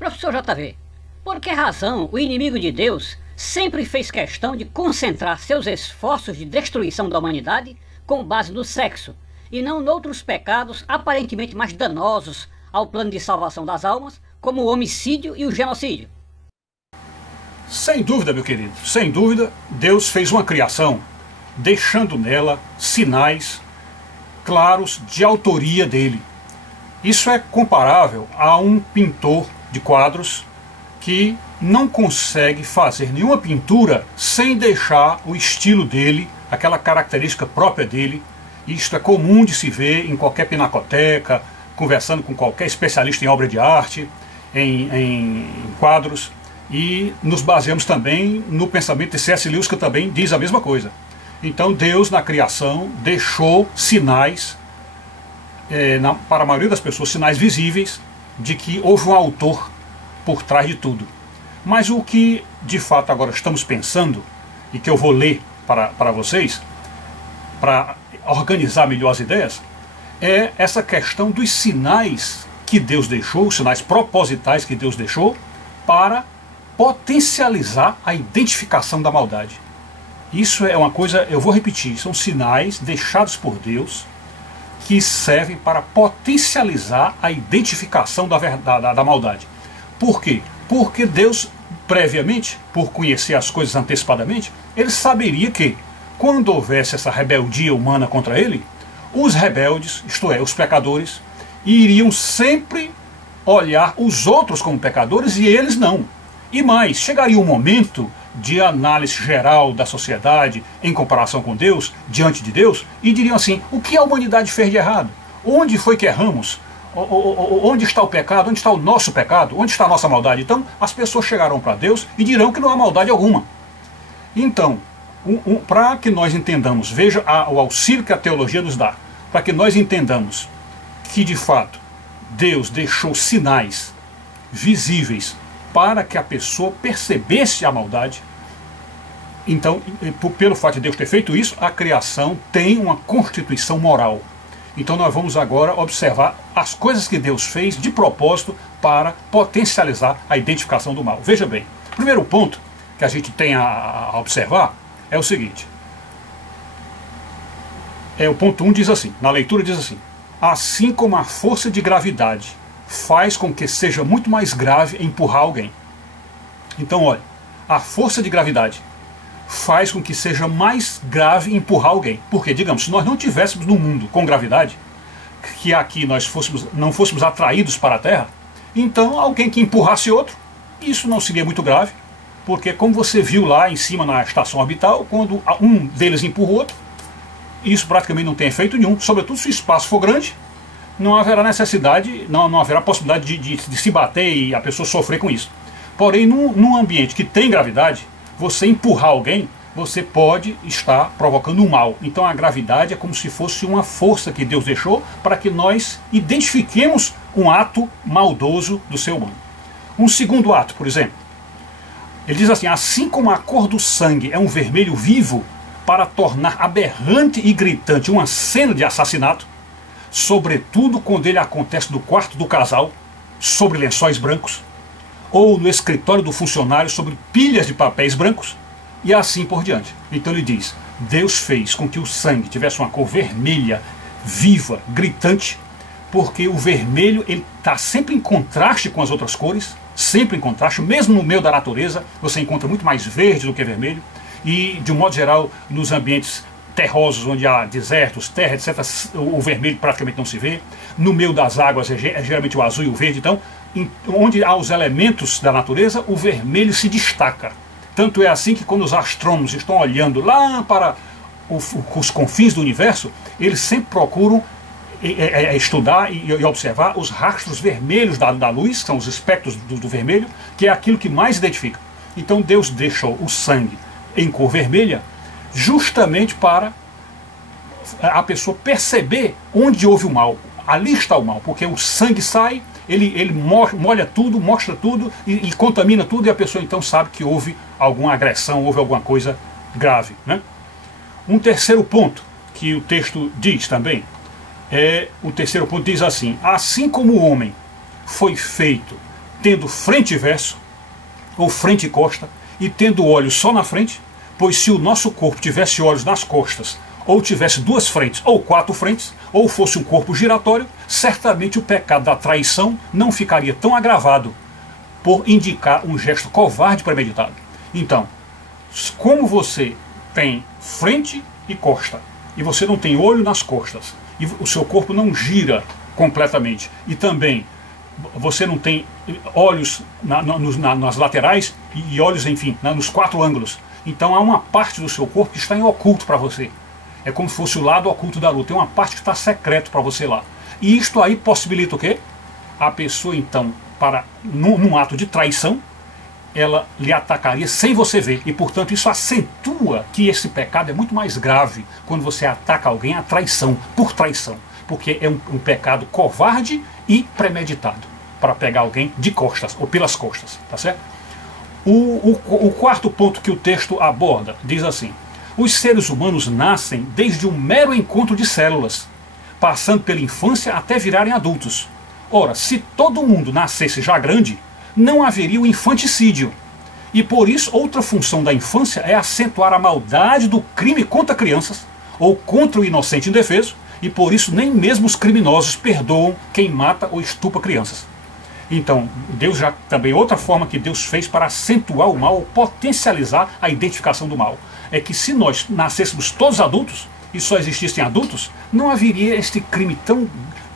Professor JV, por que razão o inimigo de Deus sempre fez questão de concentrar seus esforços de destruição da humanidade com base no sexo, e não noutros pecados aparentemente mais danosos ao plano de salvação das almas, como o homicídio e o genocídio? Sem dúvida, meu querido, sem dúvida, Deus fez uma criação, deixando nela sinais claros de autoria dele. Isso é comparável a um pintor de quadros que não consegue fazer nenhuma pintura sem deixar o estilo dele, aquela característica própria dele. Isto é comum de se ver em qualquer pinacoteca, conversando com qualquer especialista em obra de arte, em quadros, e nos baseamos também no pensamento de C.S. Lewis, que também diz a mesma coisa. Então Deus, na criação, deixou sinais, para a maioria das pessoas, sinais visíveis de que houve um autor por trás de tudo. Mas o que de fato agora estamos pensando, e que eu vou ler para vocês, para organizar melhor as ideias, é essa questão dos sinais que Deus deixou, os sinais propositais que Deus deixou, para potencializar a identificação da maldade. Isso é uma coisa, eu vou repetir, são sinais deixados por Deus que servem para potencializar a identificação da maldade. Por quê? Porque Deus, previamente, por conhecer as coisas antecipadamente, ele saberia que, quando houvesse essa rebeldia humana contra ele, os rebeldes, isto é, os pecadores, iriam sempre olhar os outros como pecadores e eles não. E mais, chegaria um momento de análise geral da sociedade em comparação com Deus, diante de Deus, e diriam assim: o que a humanidade fez de errado? Onde foi que erramos? Onde está o pecado? Onde está o nosso pecado? Onde está a nossa maldade? Então as pessoas chegarão para Deus e dirão que não há maldade alguma. Então, para que nós entendamos, veja o auxílio que a teologia nos dá, para que nós entendamos que de fato Deus deixou sinais visíveis para que a pessoa percebesse a maldade. Então, pelo fato de Deus ter feito isso, a criação tem uma constituição moral. Então nós vamos agora observar as coisas que Deus fez de propósito para potencializar a identificação do mal. Veja bem, o primeiro ponto que a gente tem a observar é o seguinte. O ponto 1 diz assim, na leitura diz assim: assim como a força de gravidade faz com que seja muito mais grave empurrar alguém. Então olha, a força de gravidade faz com que seja mais grave empurrar alguém. Porque, digamos, se nós não tivéssemos no mundo com gravidade, que aqui nós não fôssemos atraídos para a Terra, então alguém que empurrasse outro, isso não seria muito grave, porque como você viu lá em cima na estação orbital, quando um deles empurra o outro, isso praticamente não tem efeito nenhum, sobretudo se o espaço for grande, não haverá necessidade, não haverá possibilidade de se bater e a pessoa sofrer com isso. Porém, num ambiente que tem gravidade, você empurrar alguém, você pode estar provocando um mal. Então a gravidade é como se fosse uma força que Deus deixou para que nós identifiquemos um ato maldoso do ser humano. Um segundo ato, por exemplo, ele diz assim: assim como a cor do sangue é um vermelho vivo para tornar aberrante e gritante uma cena de assassinato, sobretudo quando ele acontece no quarto do casal, sobre lençóis brancos, ou no escritório do funcionário sobre pilhas de papéis brancos, e assim por diante. Então ele diz: Deus fez com que o sangue tivesse uma cor vermelha, viva, gritante, porque o vermelho está sempre em contraste com as outras cores, sempre em contraste, mesmo no meio da natureza, você encontra muito mais verde do que vermelho, e de um modo geral, nos ambientes terrosos, onde há desertos, terra, etc., o vermelho praticamente não se vê. No meio das águas é geralmente o azul e o verde. Então, onde há os elementos da natureza, o vermelho se destaca. Tanto é assim que quando os astrônomos estão olhando lá para os confins do universo, eles sempre procuram estudar e observar os rastros vermelhos da luz, que são os espectros do vermelho, que é aquilo que mais identifica. Então Deus deixou o sangue em cor vermelha justamente para a pessoa perceber onde houve o mal. Ali está o mal, porque o sangue sai, ele molha tudo, mostra tudo e contamina tudo, e a pessoa então sabe que houve alguma agressão, houve alguma coisa grave, né? Um terceiro ponto que o texto diz também, o terceiro ponto diz assim: assim como o homem foi feito tendo frente e verso, ou frente e costa, e tendo olhos só na frente, pois se o nosso corpo tivesse olhos nas costas, ou tivesse 2 frentes ou 4 frentes, ou fosse um corpo giratório, certamente o pecado da traição não ficaria tão agravado por indicar um gesto covarde premeditado. Então, como você tem frente e costa, e você não tem olho nas costas, e o seu corpo não gira completamente, e também você não tem olhos nas laterais e olhos, enfim, nos 4 ângulos, então há uma parte do seu corpo que está em oculto para você. É como se fosse o lado oculto da lua, tem uma parte que está secreto para você lá. E isto aí possibilita o quê? A pessoa então, num ato de traição, ela lhe atacaria sem você ver. E portanto isso acentua que esse pecado é muito mais grave quando você ataca alguém à traição, por traição. Porque é um pecado covarde e premeditado, para pegar alguém de costas, ou pelas costas, tá certo? O quarto ponto que o texto aborda, diz assim: os seres humanos nascem desde um mero encontro de células, passando pela infância até virarem adultos. Ora, se todo mundo nascesse já grande, não haveria o infanticídio. E por isso, outra função da infância é acentuar a maldade do crime contra crianças, ou contra o inocente indefeso, e por isso nem mesmo os criminosos perdoam quem mata ou estupra crianças. Então, Deus já também, outra forma que Deus fez para acentuar o mal, ou potencializar a identificação do mal, é que se nós nascêssemos todos adultos, e só existissem adultos, não haveria este crime tão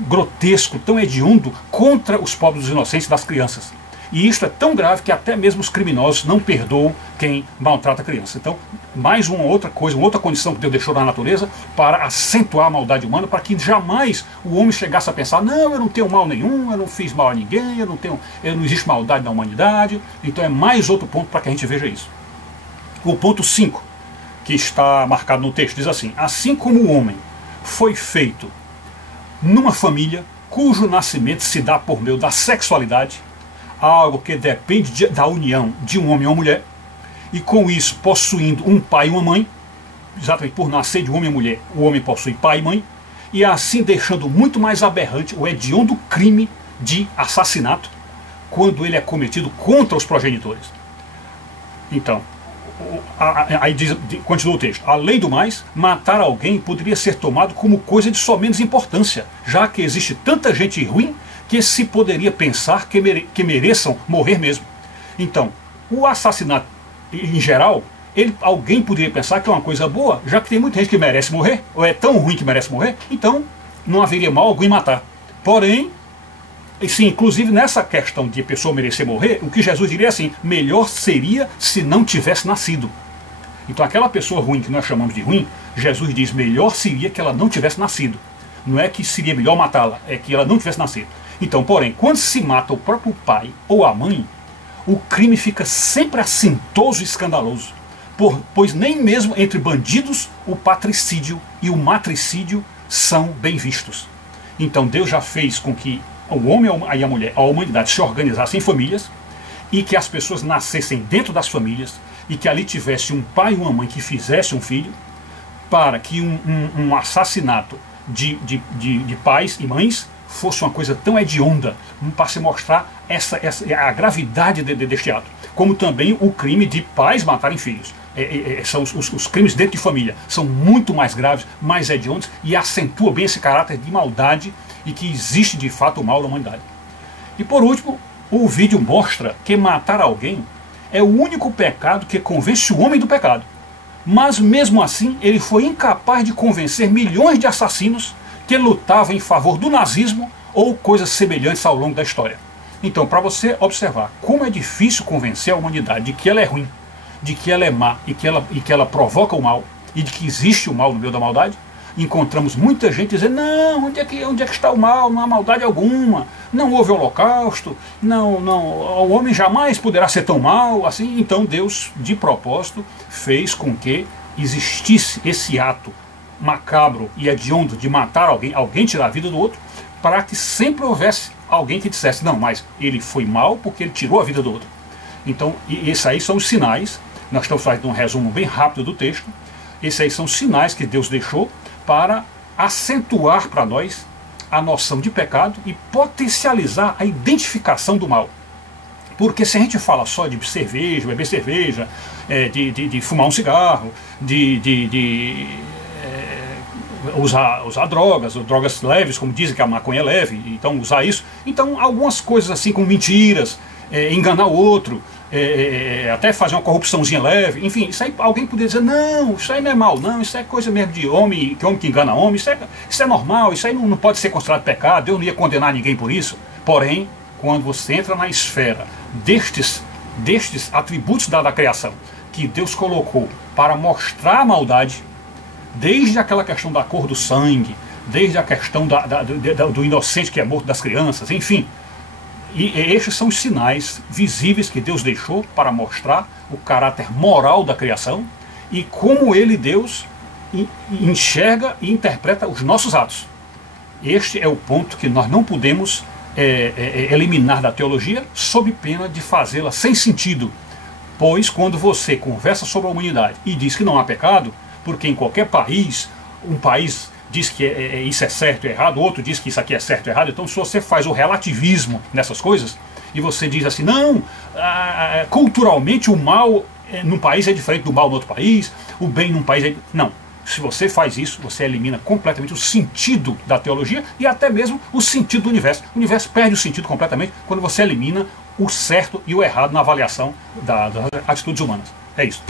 grotesco, tão hediondo contra os pobres, os inocentes, das crianças. E isto é tão grave que até mesmo os criminosos não perdoam quem maltrata a criança. Então, mais uma outra coisa, uma outra condição que Deus deixou na natureza para acentuar a maldade humana, para que jamais o homem chegasse a pensar: não, eu não tenho mal nenhum, eu não fiz mal a ninguém, não existe maldade na humanidade. Então é mais outro ponto para que a gente veja isso. O ponto 5, que está marcado no texto, diz assim: assim como o homem foi feito numa família cujo nascimento se dá por meio da sexualidade, algo que depende da união de um homem e uma mulher, e com isso possuindo um pai e uma mãe, exatamente por nascer de um homem e mulher, o homem possui pai e mãe, e assim deixando muito mais aberrante o hediondo crime de assassinato, quando ele é cometido contra os progenitores. Então, aí continua o texto: além do mais, matar alguém poderia ser tomado como coisa de só menos importância, já que existe tanta gente ruim que se poderia pensar que mereçam morrer mesmo. Então, o assassinato em geral, alguém poderia pensar que é uma coisa boa, já que tem muita gente que merece morrer, ou é tão ruim que merece morrer, então não haveria mal algum em matar. Porém, sim, inclusive nessa questão de a pessoa merecer morrer, o que Jesus diria é assim: melhor seria se não tivesse nascido. Então aquela pessoa ruim que nós chamamos de ruim, Jesus diz: melhor seria que ela não tivesse nascido. Não é que seria melhor matá-la, é que ela não tivesse nascido. Então, porém, quando se mata o próprio pai ou a mãe, o crime fica sempre assintoso e escandaloso, pois nem mesmo entre bandidos o patricídio e o matricídio são bem vistos. Então Deus já fez com que o homem e a mulher, a humanidade, se organizassem em famílias, e que as pessoas nascessem dentro das famílias, e que ali tivesse um pai e uma mãe que fizesse um filho, para que um assassinato de pais e mães fosse uma coisa tão hedionda, para se mostrar a gravidade deste ato. Como também o crime de pais matarem filhos. São os crimes dentro de família. São muito mais graves, mais hediondos, e acentua bem esse caráter de maldade, e que existe de fato o mal na humanidade. E por último, o vídeo mostra que matar alguém é o único pecado que convence o homem do pecado. Mas mesmo assim, ele foi incapaz de convencer milhões de assassinos que lutavam em favor do nazismo ou coisas semelhantes ao longo da história. Então, para você observar como é difícil convencer a humanidade de que ela é ruim, de que ela é má e que ela provoca o mal, e de que existe o mal no meio da maldade, encontramos muita gente dizendo: não, onde é que está o mal? Não há maldade alguma, não houve holocausto, o homem jamais poderá ser tão mau assim. Então Deus, de propósito, fez com que existisse esse ato macabro e hediondo de matar alguém tirar a vida do outro, para que sempre houvesse alguém que dissesse: não, mas ele foi mau porque ele tirou a vida do outro. Então, esses aí são os sinais. Nós estamos fazendo um resumo bem rápido do texto. Esses aí são os sinais que Deus deixou para acentuar para nós a noção de pecado e potencializar a identificação do mal. Porque se a gente fala só de cerveja, beber cerveja, de fumar um cigarro, usar drogas leves, como dizem que a maconha é leve, então usar isso. Então algumas coisas assim como mentiras, enganar o outro, até fazer uma corrupçãozinha leve, enfim, isso aí alguém poderia dizer, não, isso aí não é mal, não, isso é coisa mesmo de homem que engana homem, isso é normal, isso aí não pode ser considerado pecado, Deus não ia condenar ninguém por isso. Porém, quando você entra na esfera destes atributos da criação, que Deus colocou para mostrar a maldade, desde aquela questão da cor do sangue, desde a questão do inocente que é morto das crianças, enfim. E estes são os sinais visíveis que Deus deixou para mostrar o caráter moral da criação e como Ele, Deus, enxerga e interpreta os nossos atos. Este é o ponto que nós não podemos eliminar da teologia, sob pena de fazê-la sem sentido. Pois quando você conversa sobre a humanidade e diz que não há pecado, porque em qualquer país, um país diz que isso é certo e errado, outro diz que isso aqui é certo e errado, então se você faz o relativismo nessas coisas, e você diz assim, não, culturalmente o mal num país é diferente do mal no outro país, o bem num país é... Não, se você faz isso, você elimina completamente o sentido da teologia e até mesmo o sentido do universo. O universo perde o sentido completamente quando você elimina o certo e o errado na avaliação das atitudes humanas. É isso.